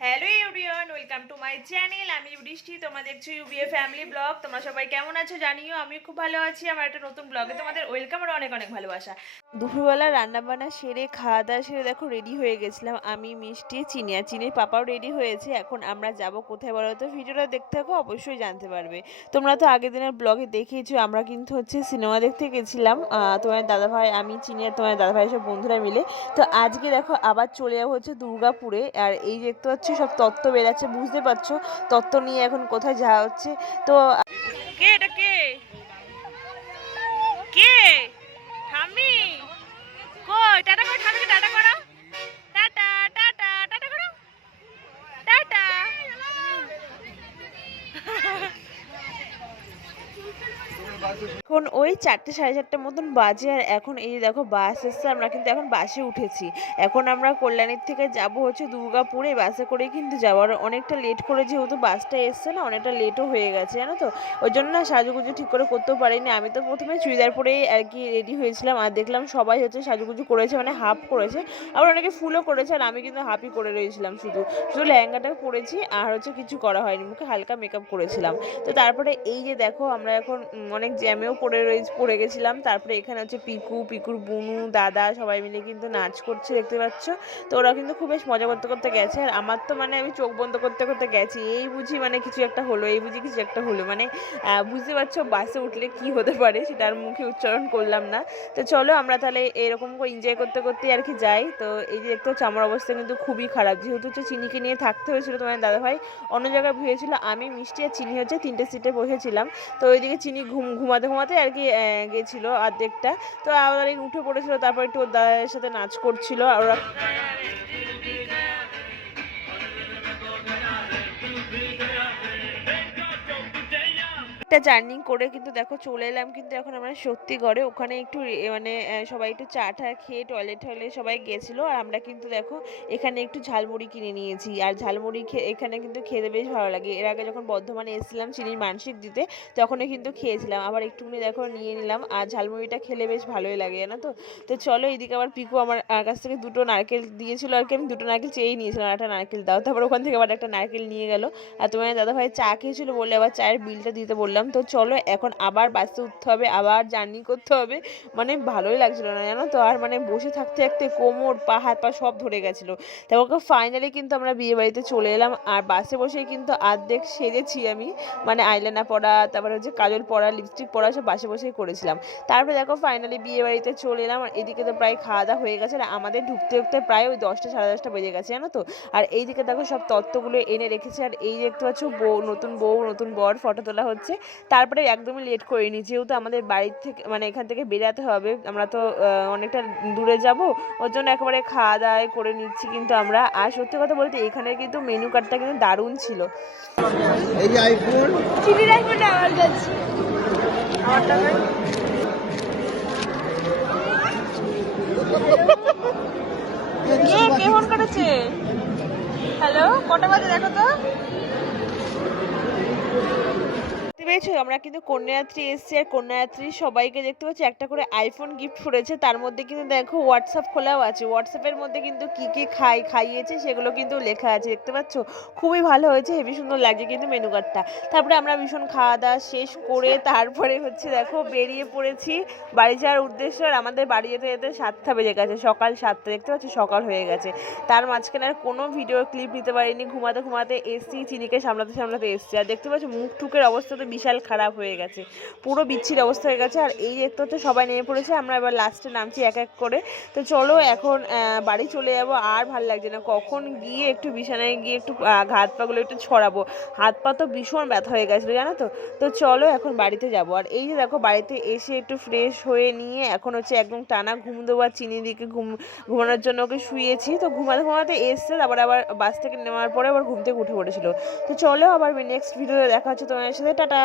Hello everyone, welcome to my channel. আমি বৃষ্টি, তোমরা দেখছো ইউবিএ ফ্যামিলি ব্লগ। তোমরা সবাই কেমন আছো জানিও। আমি খুব ভালো আছি। আমার একটা নতুন ব্লগে তোমাদের ওয়েলকাম আর অনেক অনেক ভালোবাসা। দুপুরবেলা রান্নাবান্না সেরে খাওয়া দাওয়া সেরে দেখো রেডি হয়ে গেছিলাম আমি, মিষ্টি, চিনি। আর চিনির পাপাও রেডি হয়েছে। এখন আমরা যাব কোথায় বলো তো? ভিডিওটা দেখতে থাকো, অবশ্যই জানতে পারবে। তোমরা তো আগের দিনের ব্লগে দেখিয়েছো আমরা কিন্তু সিনেমা দেখতে গেছিলাম, তোমার দাদাভাই, আমি, চিনি আর তোমার দাদাভাই সব বন্ধুরা মিলে। তো আজকে দেখো আবার চলে যাবো দুর্গাপুরে। আর এই দেখতে পাচ্ছি সব তত্ত্ব বেরাচ্ছে, বুঝতে পারছো তত্ত্ব নিয়ে এখন কোথায় যাওয়া হচ্ছে। তো কে এটা, কে কে ঠাম্মি? কই টাটা করো, ঠাম্মিকে টাটা করো। টাটা টাটা টাটা করো, টাটা। এখন ওই 4টে সাড়ে 4টের মতন বাজে। আর এখন এই যে দেখো বাস এসছে, আমরা কিন্তু এখন বাসে উঠেছি। এখন আমরা কল্যাণীর থেকে যাব দুর্গাপুরে, বাসে করে কিন্তু যাবো। আর অনেকটা লেট করে, যেহেতু বাসটা এসছে না, অনেকটা লেটও হয়ে গেছে জানো তো। ওই জন্য না সাজুগুজু ঠিক করে করতেও পারিনি। আমি তো প্রথমে চুড়িদার পরেই আর কি রেডি হয়েছিলাম, আর দেখলাম সবাই সাজুগুজু করেছে, মানে হাফ করেছে, আবার অনেকে ফুলও করেছে। আর আমি কিন্তু হাফই করে রয়েছিলাম, শুধু শুধু লেহেঙ্গাটা পরেছি, আর কিছু করা হয়নি, মুখে হালকা মেকআপ করেছিলাম। তো তারপরে এই যে দেখো আমরা এখন অনেক জ্যামেও পড়ে গেছিলাম। তারপরে এখানে পিকুর বুনু, দাদা সবাই মিলে কিন্তু নাচ করছে, দেখতে পাচ্ছ। তো ওরা কিন্তু খুব বেশ মজা করতে করতে গেছে। আর আমার তো মানে আমি চোখ বন্ধ করতে করতে গেছি, এই বুঝি মানে কিছু একটা হলো, এই বুঝি কিছু একটা হলো, মানে বুঝতে পারছো বাসে উঠলে কি হতে পারে সেটা আর মুখে উচ্চারণ করলাম না। তো চলো আমরা তাহলে এরকম করে এনজয় করতে করতে আর কি যাই। তো এই যে দেখতে হচ্ছে আমার অবস্থা কিন্তু খুবই খারাপ, যেহেতু চিনিকে নিয়ে থাকতে হয়েছিল। তোমার দাদাভাই অন্য জায়গায় ভুয়েছিল, আমি, মিষ্টি আর চিনি 3টে সিটে বসেছিলাম। তো ওইদিকে চিনি ঘুমাতে ঘুমাতে আর কি গেছিলো অর্ধেকটা। তো আবার উঠে পড়েছিল, তারপর একটু ওর দাদার সাথে নাচ করছিল। আর ওরা একটা জার্নি করে কিন্তু দেখো চলে এলাম কিন্তু এখন আমরা শক্তিগড়ে। ওখানে একটু মানে সবাই একটু চা টা খেয়ে টয়লেট সবাই গেছিলো। আর আমরা কিন্তু দেখো এখানে একটু ঝালমুড়ি কিনে নিয়েছি। আর ঝালমুড়ি এখানে কিন্তু খেতে বেশ ভালো লাগে। এর আগে যখন বর্ধমানে এসেছিলাম চিনির মানসিক দিতে, তখনই কিন্তু খেয়েছিলাম। আবার একটুখানি দেখো নিয়ে নিলাম। আর ঝালমুড়িটা খেলে বেশ ভালোই লাগে জানো তো। তো চলো, এইদিকে আবার পিকু আমার কাছ থেকে 2টো নারকেল দিয়েছিল আর কি। আমি 2টো নারকেল চেয়েই নিয়েছিলাম, একটা নারকেল দাও। তারপর ওখান থেকে আবার একটা নারকেল নিয়ে গেল। আর তোমার দাদাভাই চা খেয়েছিল বলে আবার চায়ের বিলটা দিতে বললাম। তো চলো এখন আবার বাসে উঠতে হবে, আবার জার্নি করতে হবে। মানে ভালোই লাগছিল না জানো তো। আর মানে বসে থাকতে থাকতে কোমর পা হাত পা সব ধরে গেছিলো। তারপর ফাইনালি কিন্তু আমরা বিয়ে বাড়িতে চলে এলাম। আর বাসে বসেই কিন্তু অর্ধেক সেজেছি আমি, মানে আইলাইনার পরা, তারপরে কাজল পরা, লিপস্টিক পরা, সব বাসে বসেই করেছিলাম। তারপরে দেখো ফাইনালি বিয়ে বাড়িতে চলে এলাম। আর এদিকে তো প্রায় খাওয়া দাওয়া হয়ে গেছে, আর আমাদের ঢুকতে ঢুকতে প্রায় ওই 10টা সাড়ে 10টা বেজে গেছে জানো তো। আর এইদিকে দেখো সব তত্ত্বগুলো এনে রেখেছে। আর এই দেখতে পাচ্ছ বউ নতুন বর ফটো তোলা হচ্ছে। তারপরে একদমই লেট করিনি, যেহেতু আমাদের বাড়ির থেকে মানে এখান থেকে বেরাতে হবে, আমরা তো অনেকটা দূরে যাব, ওর জন্য একেবারে খাওয়া দাওয়া করে নিচ্ছি কিন্তু আমরা। আর সত্যি কথা বলতে এখানে কিন্তু মেনু কার্ডটা কিন্তু দারুণ ছিল। এই যে আইফোন, চিনির আইফোনটা আমার কাছে, আমারটা নাই। কে ফোন করেছে? হ্যালো, কটা বাজে দেখো তো। পেয়েছো আমরা কিন্তু কন্যাযাত্রী এসেছি। আর কন্যাযাত্রী সবাইকে দেখতে পাচ্ছি একটা করে আইফোন গিফট করেছে। তার মধ্যে কিন্তু দেখো হোয়াটসঅ্যাপ খোলাও আছে, হোয়াটসঅ্যাপের মধ্যে কিন্তু কি কি খাইয়েছে সেগুলো কিন্তু লেখা আছে, দেখতে পাচ্ছ। খুবই ভালো হয়েছে, হেবি সুন্দর লাগছে কিন্তু মেনু কার্ডটা। তারপরে আমরা ভীষণ খাওয়া দাওয়া শেষ করে তারপরে দেখো বেরিয়ে পড়েছি বাড়ি যাওয়ার উদ্দেশ্যে। আর আমাদের বাড়ি যেতে যেতে 7টা বেজে গেছে, সকাল 7টা, দেখতে পাচ্ছি সকাল হয়ে গেছে। তার মাঝখানে আর কোনো ভিডিও ক্লিপ নিতে পারিনি, ঘুমাতে ঘুমাতে এসছি, চিনিকে সামলাতে সামলাতে এসছি। আর দেখতে পাচ্ছি মুখ টুকের অবস্থা তো বিশাল খারাপ হয়ে গেছে, পুরো বিচ্ছিরি অবস্থা হয়ে গেছে। আর এই দেখতে হচ্ছে সবাই নেমে পড়েছে, আমরা এবার লাস্টে নামছি এক এক করে। তো চলো এখন বাড়ি চলে যাবো। আর ভাল লাগছে না, কখন গিয়ে একটু বিছানায় গিয়ে একটু হাত পাগুলো একটু ছড়াবো, হাত পা তো ভীষণ ব্যথা হয়ে গেছিলো জানো তো। তো চলো এখন বাড়িতে যাবো। আর এই যে দেখো বাড়িতে এসে একটু ফ্রেশ হয়ে নিয়ে এখন একদম টানা ঘুম দেবো। আর চিনি দিকে ঘুমানোর জন্য ওকে শুয়েছি। তো ঘুমাতে ঘুমাতে এসছে, তারপরে আবার বাস থেকে নেওয়ার পরে আবার ঘুম থেকে উঠে পড়েছিল। তো চলো আবার নেক্সট ভিডিওতে দেখা হচ্ছে তোমার সাথে, টাটা।